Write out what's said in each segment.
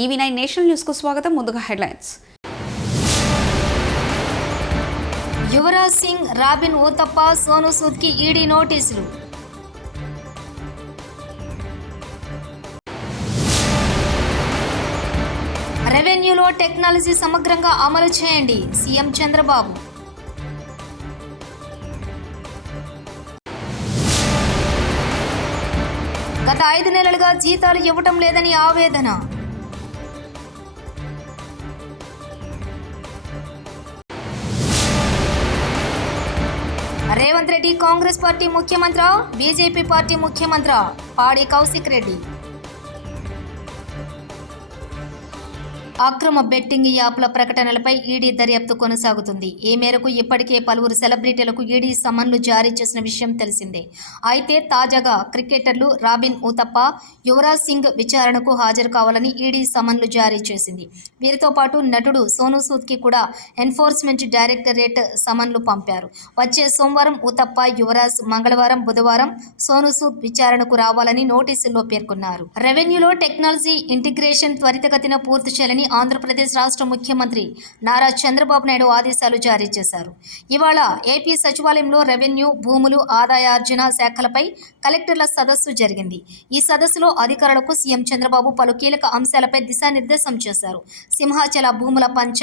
EV9 national news కు స్వాగతం. ముందుగా హెడ్లైన్స్. యువరాజ్ సింగ్, రాబిన్ ఊతప్ప, సోను సూద్ కి ఈడీ నోటీసులు. రెవెన్యూలో టెక్నాలజీ సమగ్రంగా అమలు చేయండి, సీఎం చంద్రబాబు. గత 5 నెలలుగా జీతాలు ఇవ్వటం లేదని ఆవేదన. రేవంత్ రెడ్డి కాంగ్రెస్ పార్టీ ముఖ్యమంత్రి, బీజేపీ పార్టీ ముఖ్యమంత్రి పాడి కౌశిక్ రెడ్డి. అక్రమ బెట్టింగ్ యాప్ల ప్రకటనలపై ఈడీ దర్యాప్తు కొనసాగుతుంది. ఈ మేరకు ఇప్పటికే పలువురు సెలబ్రిటీలకు ఈడీ సమన్లు జారీ చేసిన విషయం తెలిసిందే. అయితే తాజాగా క్రికెటర్లు రాబిన్ ఊతప్ప, యువరాజ్ సింగ్ విచారణకు హాజరు కావాలని ఈడీ సమన్లు జారీ చేసింది. వీరితో పాటు నటుడు సోను సూద్ కి కూడా ఎన్ఫోర్స్మెంట్ డైరెక్టరేట్ సమన్లు పంపారు. వచ్చే సోమవారం ఊతప్ప, యువరాజ్, మంగళవారం, బుధవారం సోను సూద్ విచారణకు రావాలని నోటీసుల్లో పేర్కొన్నారు. రెవెన్యూలో టెక్నాలజీ ఇంటిగ్రేషన్ త్వరితగతిన పూర్తి చేయాలని ఆంధ్రప్రదేశ్ రాష్ట్ర ముఖ్యమంత్రి నారా చంద్రబాబు నాయుడు ఆదేశాలు జారీ చేశారు. ఇవాళ ఏపీ సచివాలయంలో రెవెన్యూ, భూములు, ఆదాయార్జన శాఖలపై కలెక్టర్ల సదస్సు జరిగింది. ఈ సదస్సులో అధికారులకు సీఎం చంద్రబాబు పలు కీలక అంశాలపై దిశానిర్దేశం చేశారు. సింహాచల భూముల పంచ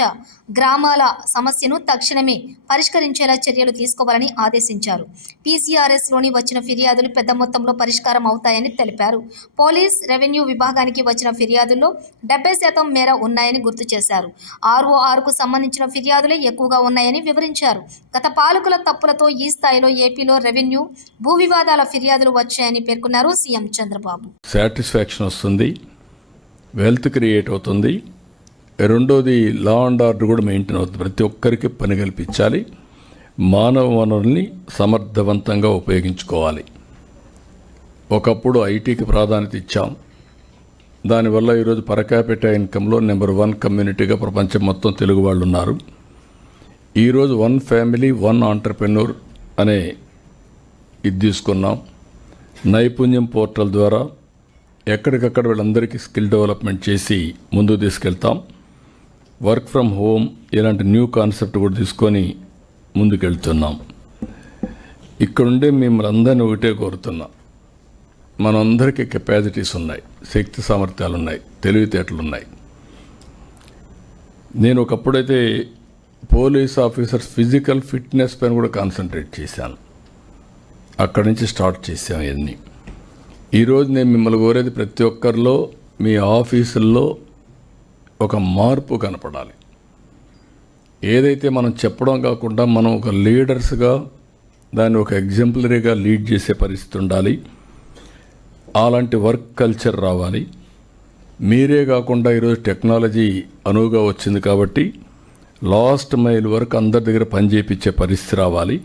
గ్రామాల సమస్యను తక్షణమే పరిష్కరించేలా చర్యలు తీసుకోవాలని ఆదేశించారు. పీసీఆర్ఎస్లోని వచ్చిన ఫిర్యాదులు పెద్ద మొత్తంలో పరిష్కారం అవుతాయని తెలిపారు. పోలీస్, రెవెన్యూ విభాగానికి వచ్చిన ఫిర్యాదుల్లో 70% మేర ఉన్నాయని గుర్తు చేశారు. ఆర్ఓఆర్కు సంబంధించిన ఫిర్యాదులే ఎక్కువగా ఉన్నాయని వివరించారు. గత పాలకుల తప్పులతో ఈ స్థాయిలో ఏపీలో రెవెన్యూ, భూ వివాదాల ఫిర్యాదులు వచ్చాయని పేర్కొన్నారు సీఎం చంద్రబాబు. సాటిస్ఫాక్షన్ వస్తుంది, వెల్త్ క్రియేట్ అవుతుంది. రెండోది లా అండ్ ఆర్డర్ కూడా మెయింటైన్ అవుతుంది. ప్రతి ఒక్కరికి పని కల్పించాలి. మానవ వనరుల్ని సమర్థవంతంగా ఉపయోగించుకోవాలి. ఒకప్పుడు ఐటీకి ప్రాధాన్యత ఇచ్చాం. దానివల్ల ఈరోజు పర్ క్యాపిటా ఇన్కంలో నెంబర్ 1 కమ్యూనిటీగా ప్రపంచం మొత్తం తెలుగు వాళ్ళు ఉన్నారు. ఈరోజు 1 ఫ్యామిలీ 1 ఆంటర్ప్రెన్యూర్ అనే ఇది తీసుకున్నాం. నైపుణ్యం పోర్టల్ ద్వారా ఎక్కడికక్కడ వీళ్ళందరికీ స్కిల్ డెవలప్మెంట్ చేసి ముందుకు తీసుకెళ్తాం. వర్క్ ఫ్రమ్ హోమ్ ఇలాంటి న్యూ కాన్సెప్ట్ కూడా తీసుకొని ముందుకెళ్తున్నాం. ఇక్కడుండే మిమ్మల్ని అందరినీ ఒకటే కోరుతున్నాం. మనందరికీ కెపాసిటీస్ ఉన్నాయి, శక్తి సామర్థ్యాలు ఉన్నాయి, తెలివితేటలు ఉన్నాయి. నేను ఒకప్పుడైతే పోలీస్ ఆఫీసర్స్ ఫిజికల్ ఫిట్నెస్ పైన కూడా కాన్సన్ట్రేట్ చేశాను. అక్కడి నుంచి స్టార్ట్ చేశాను ఇవన్నీ. ఈరోజు నేను మిమ్మల్ని కోరేది ప్రతి ఒక్కరిలో మీ ఆఫీసుల్లో ఒక మార్పు కనపడాలి. ఏదైతే మనం చెప్పడం కాకుండా మనం ఒక లీడర్స్గా దాన్ని ఒక ఎగ్జాంపులరీగా లీడ్ చేసే పరిస్థితి ఉండాలి. అలాంటి వర్క్ కల్చర్ రావాలి. మీరే కాకుండా ఈరోజు టెక్నాలజీ అనువుగా వచ్చింది కాబట్టి లాస్ట్ మైల్ వరకు అందరి దగ్గర పనిచేయించే పరిస్థితి రావాలి.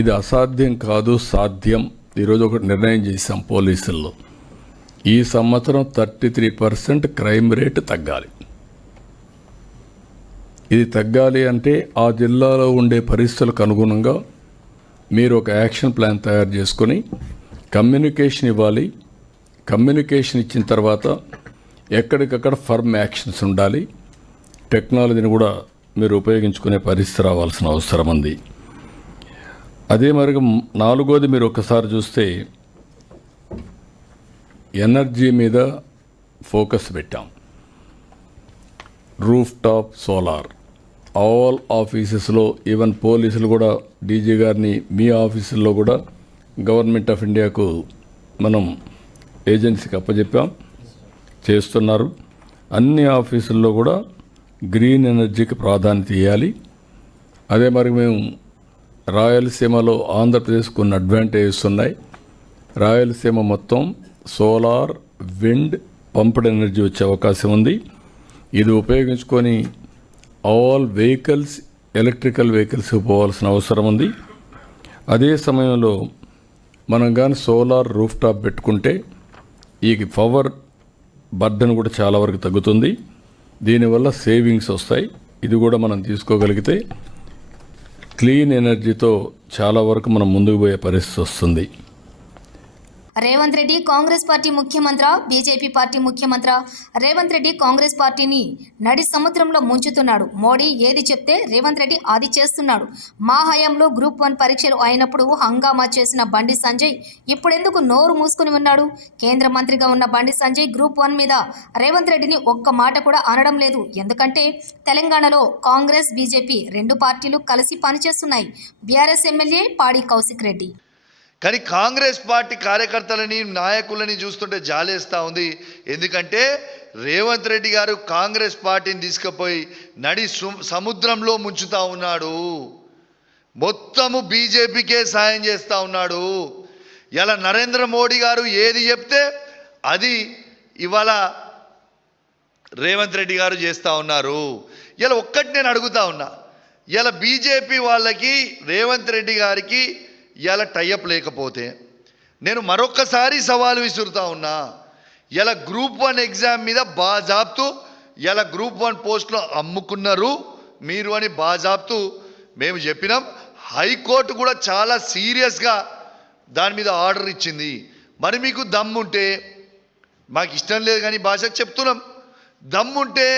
ఇది అసాధ్యం కాదు, సాధ్యం. ఈరోజు ఒక నిర్ణయం చేశాం పోలీసుల్లో. ఈ సంవత్సరం 33% క్రైమ్ రేట్ తగ్గాలి. ఇది తగ్గాలి అంటే ఆ జిల్లాలో ఉండే పరిస్థితులకు అనుగుణంగా మీరు ఒక యాక్షన్ ప్లాన్ తయారు చేసుకొని కమ్యూనికేషన్ ఇవ్వాలి. కమ్యూనికేషన్ ఇచ్చిన తర్వాత ఎక్కడికక్కడ ఫర్మ్ యాక్షన్స్ ఉండాలి. టెక్నాలజీని కూడా మీరు ఉపయోగించుకునే పరిస్థితి రావాల్సిన అవసరం ఉంది. అదే మరి 4వది మీరు ఒకసారి చూస్తే ఎనర్జీ మీద ఫోకస్ పెట్టాం. రూఫ్ టాప్ సోలార్ ఆల్ ఆఫీసెస్లో, ఈవెన్ పోలీసులు కూడా డీజీ గారిని మీ ఆఫీసుల్లో కూడా గవర్నమెంట్ ఆఫ్ ఇండియాకు మనం ఏజెన్సీకి అప్పచెప్పాం, చేస్తున్నారు. అన్ని ఆఫీసుల్లో కూడా గ్రీన్ ఎనర్జీకి ప్రాధాన్యత ఇవ్వాలి. అదే మరి మేము రాయలసీమలో ఆంధ్రప్రదేశ్ కొన్ని అడ్వాంటేజెస్ ఉన్నాయి. రాయలసీమ మొత్తం సోలార్, విండ్, పంప్డ్ ఎనర్జీ వచ్చే అవకాశం ఉంది. ఇది ఉపయోగించుకొని ఆల్ వెహికల్స్, ఎలక్ట్రికల్ వెహికల్స్ పోవాల్సిన అవసరం ఉంది. అదే సమయంలో మనం కానీ సోలార్ రూఫ్ టాప్ పెట్టుకుంటే ఈ పవర్ బర్డన్ కూడా చాలా వరకు తగ్గుతుంది. దీనివల్ల సేవింగ్స్ వస్తాయి. ఇది కూడా మనం తీసుకోగలిగితే క్లీన్ ఎనర్జీతో చాలా వరకు మనం ముందుకు పోయే పరిస్థితి వస్తుంది. రేవంత్ రెడ్డి కాంగ్రెస్ పార్టీ ముఖ్యమంత్రి, బీజేపీ పార్టీ ముఖ్యమంత్రి. రేవంత్ రెడ్డి కాంగ్రెస్ పార్టీని నడి సముద్రంలో ముంచుతున్నాడు. మోడీ ఏది చెప్తే రేవంత్ రెడ్డి అది చేస్తున్నాడు. మా హయాంలో గ్రూప్ 1 పరీక్షలు అయినప్పుడు హంగామా చేసిన బండి సంజయ్ ఇప్పుడెందుకు నోరు మూసుకుని ఉన్నాడు? కేంద్ర మంత్రిగా ఉన్న బండి సంజయ్ గ్రూప్ 1 మీద రేవంత్ రెడ్డిని ఒక్క మాట కూడా అనడం లేదు. ఎందుకంటే తెలంగాణలో కాంగ్రెస్, బీజేపీ రెండు పార్టీలు కలిసి పనిచేస్తున్నాయి. బీఆర్ఎస్ ఎమ్మెల్యే పాడి కౌశిక్ రెడ్డి. కానీ కాంగ్రెస్ పార్టీ కార్యకర్తలని, నాయకులని చూస్తుంటే జాలేస్తూ ఉంది. ఎందుకంటే రేవంత్ రెడ్డి గారు కాంగ్రెస్ పార్టీని తీసుకుపోయి నడి సముద్రంలో ముంచుతూ ఉన్నాడు. మొత్తము బీజేపీకే సాయం చేస్తూ ఉన్నాడు. ఇలా నరేంద్ర మోడీ గారు ఏది చెప్తే అది ఇవాళ రేవంత్ రెడ్డి గారు చేస్తూ ఉన్నారు. ఇలా ఒక్కటి నేను అడుగుతా ఉన్నా, ఇలా బీజేపీ వాళ్ళకి రేవంత్ రెడ్డి గారికి ఇలా టైఅప్ లేకపోతే నేను మరొక్కసారి సవాలు విసురుతా ఉన్నా. ఇలా గ్రూప్ 1 ఎగ్జామ్ మీద బాజాబ్తు ఇలా గ్రూప్ 1 పోస్టులో అమ్ముకున్నారు మీరు అని బాజాబ్తు మేము చెప్పినాం. హైకోర్టు కూడా చాలా సీరియస్గా దాని మీద ఆర్డర్ ఇచ్చింది. మరి మీకు దమ్ముంటే, మాకు ఇష్టం లేదు కానీ భాషకు చెప్తున్నాం, దమ్ముంటే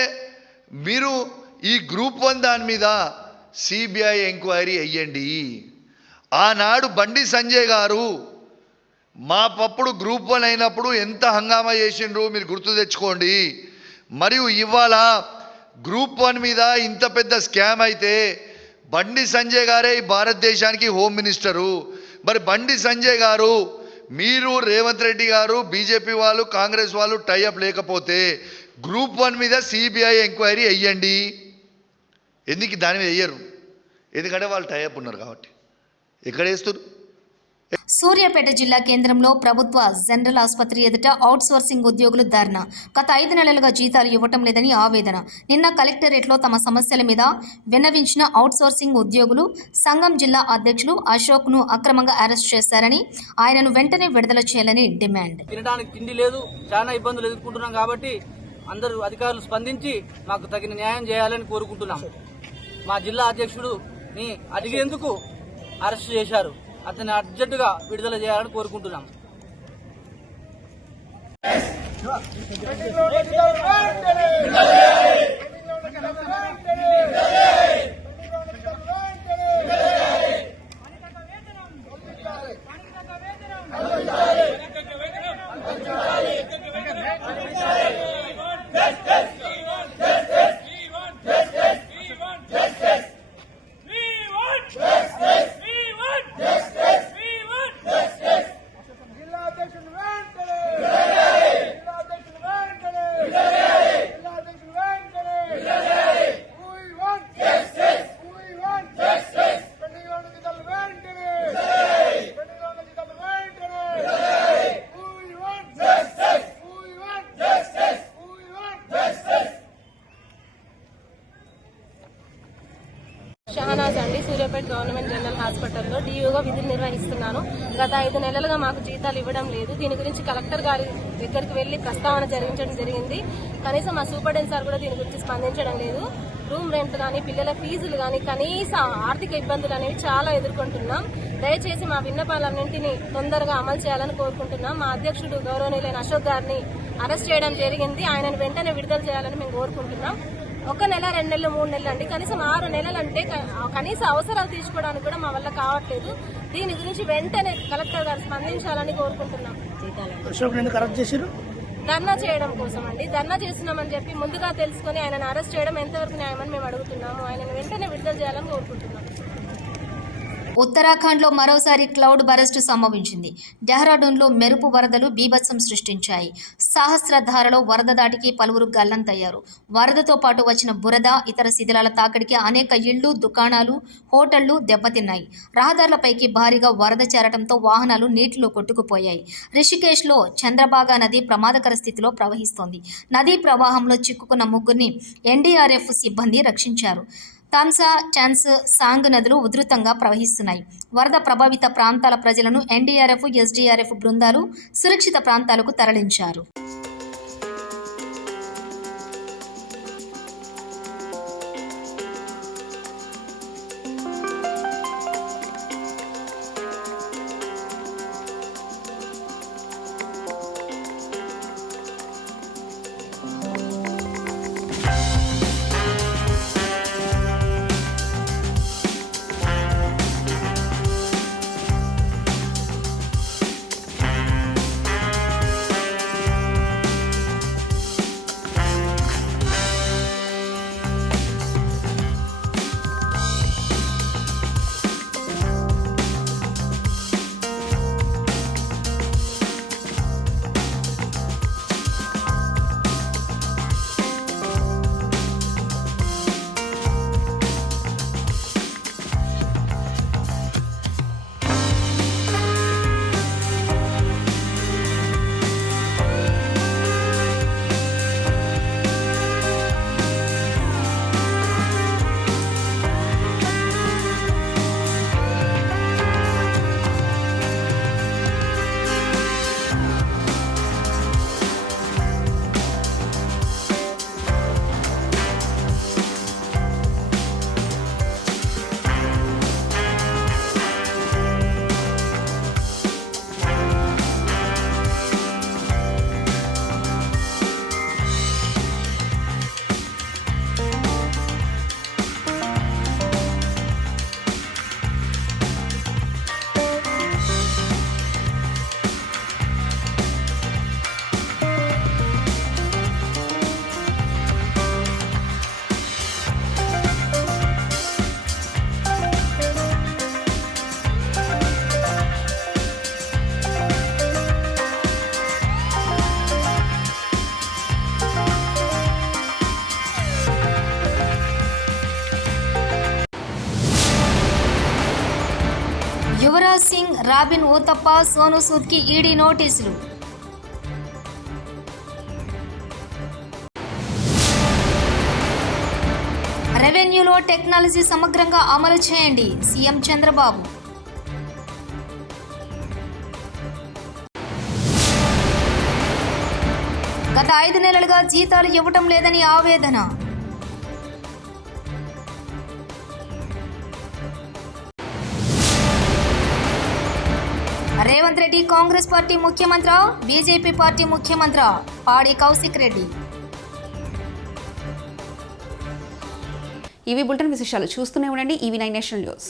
మీరు ఈ గ్రూప్ 1 దాని మీద సిబిఐ ఎంక్వైరీ అయ్యండి. ఆనాడు బండి సంజయ్ గారు మా పప్పుడు గ్రూప్ 1 అయినప్పుడు ఎంత హంగామా చేసిండ్రు మీరు గుర్తు తెచ్చుకోండి. మరియు ఇవాళ గ్రూప్ 1 మీద ఇంత పెద్ద స్కామ్ అయితే బండి సంజయ్ గారే ఈ భారతదేశానికి హోమ్ మినిస్టరు. మరి బండి సంజయ్ గారు, మీరు రేవంత్ రెడ్డి గారు, బీజేపీ వాళ్ళు, కాంగ్రెస్ వాళ్ళు టైఅప్ లేకపోతే గ్రూప్ 1 మీద సిబిఐ ఎంక్వైరీ అయ్యండి. ఎందుకు దాని మీద అయ్యరు? ఎందుకంటే వాళ్ళు టైఅప్ ఉన్నారు కాబట్టి. ఎక్కడ వేస్తారు? సూర్యాపేట జిల్లా కేంద్రంలో ప్రభుత్వ జనరల్ ఆసుపత్రి ఎదుట అవుట్సోర్సింగ్ ఉద్యోగులు ధర్నా. గత 5 నెలలుగా జీతాలు ఇవ్వటం లేదని ఆవేదన. నిన్న కలెక్టరేట్లో తమ సమస్యల మీద విన్నవించిన అవుట్సోర్సింగ్ ఉద్యోగులు సంఘం జిల్లా అధ్యక్షులు అశోక్ను అక్రమంగా అరెస్ట్ చేశారని, ఆయనను వెంటనే విడుదల చేయాలని డిమాండ్. తినడానికి తిండి లేదు, చాలా ఇబ్బందులు ఎదుర్కొంటున్నాం కాబట్టి అందరూ అధికారులు స్పందించి మాకు తగిన న్యాయం చేయాలని కోరుకుంటున్నాం. మా జిల్లా అధ్యక్షుడిని అడిగేందుకు అరెస్ట్ చేశారు. అతన్ని అర్జెంటుగా విడుదల చేయాలని కోరుకుంటున్నాం. షహనాజ్ అండి, సూర్యాపేట గవర్నమెంట్ జనరల్ హాస్పిటల్లో డియూగా విధులు నిర్వహిస్తున్నాను. గత 5 నెలలుగా మాకు జీతాలు ఇవ్వడం లేదు. దీని గురించి కలెక్టర్ గారి దగ్గరికి వెళ్లి ప్రస్తావన జరిగింది. కనీసం మా సూపరింటెండెంట్ సార్ కూడా దీని గురించి స్పందించడం లేదు. రూమ్ రెంట్ కానీ, పిల్లల ఫీజులు కానీ, కనీస ఆర్థిక ఇబ్బందులు అనేవి చాలా ఎదుర్కొంటున్నాం. దయచేసి మా విన్నపాలన్నింటినీ తొందరగా అమలు చేయాలని కోరుకుంటున్నాం. మా అధ్యక్షుడు గౌరవనీయులైన అశోక్ గారిని అరెస్ట్ చేయడం జరిగింది. ఆయనను వెంటనే విడుదల చేయాలని మేము కోరుకుంటున్నాం. 1 నెల, 2 నెలలు, 3 నెలలు అండి, కనీసం 6 నెలలు అంటే కనీస అవసరాలు తీసుకోవడానికి కూడా మా వల్ల కావట్లేదు. దీని గురించి వెంటనే కలెక్టర్ గారు స్పందించాలని కోరుకుంటున్నాం. ధర్నా చేయడం కోసం అండి, ధర్నా చేస్తున్నామని చెప్పి ముందుగా తెలుసుకుని ఆయనను అరెస్ట్ చేయడం ఎంతవరకు న్యాయమని మేము అడుగుతున్నాము. ఆయనను వెంటనే విడుదల చేయాలని కోరుకుంటున్నాం. ఉత్తరాఖండ్లో మరోసారి క్లౌడ్ బరస్ట్ సంభవించింది. డెహ్రాడూన్లో మెరుపు వరదలు బీభత్సం సృష్టించాయి. సహస్రధారలో వరద దాటికి పలువురు గల్లంతయ్యారు. వరదతో పాటు వచ్చిన బురద, ఇతర శిథిలాల తాకిడికి అనేక ఇళ్లు, దుకాణాలు, హోటళ్లు దెబ్బతిన్నాయి. రహదారులపైకి భారీగా వరద చేరటంతో వాహనాలు నీటిలో కొట్టుకుపోయాయి. రిషికేశ్లో చంద్రబాగా నది ప్రమాదకర స్థితిలో ప్రవహిస్తోంది. నదీ ప్రవాహంలో చిక్కుకున్న 3 ఎన్డీఆర్ఎఫ్ సిబ్బంది రక్షించారు. తాంసా, చాన్స్, సాంగ్ నదులు ఉధృతంగా ప్రవహిస్తున్నాయి. వరద ప్రభావిత ప్రాంతాల ప్రజలను ఎన్డీఆర్ఎఫ్, ఎస్డీఆర్ఎఫ్ బృందాలు సురక్షిత ప్రాంతాలకు తరలించారు. రాబిన్ ఊతప్ప, సోను సూద్కి ఈడీ నోటీసులు. రెవెన్యూలో టెక్నాలజీ సమగ్రంగా అమలు చేయండి సీఎం చంద్రబాబు. గత 5 నెలలుగా జీతాలు ఇవ్వటం లేదని ఆవేదన. రేవంత్ రెడ్డి కాంగ్రెస్ పార్టీ ముఖ్యమంత్రి, బీజేపీ పార్టీ ముఖ్యమంత్రి పాడి కౌశిక్ రెడ్డి. ఇవి బులెటిన్ విశేషాలు. చూస్తూనే ఉండండి EV9 నేషనల్ న్యూస్.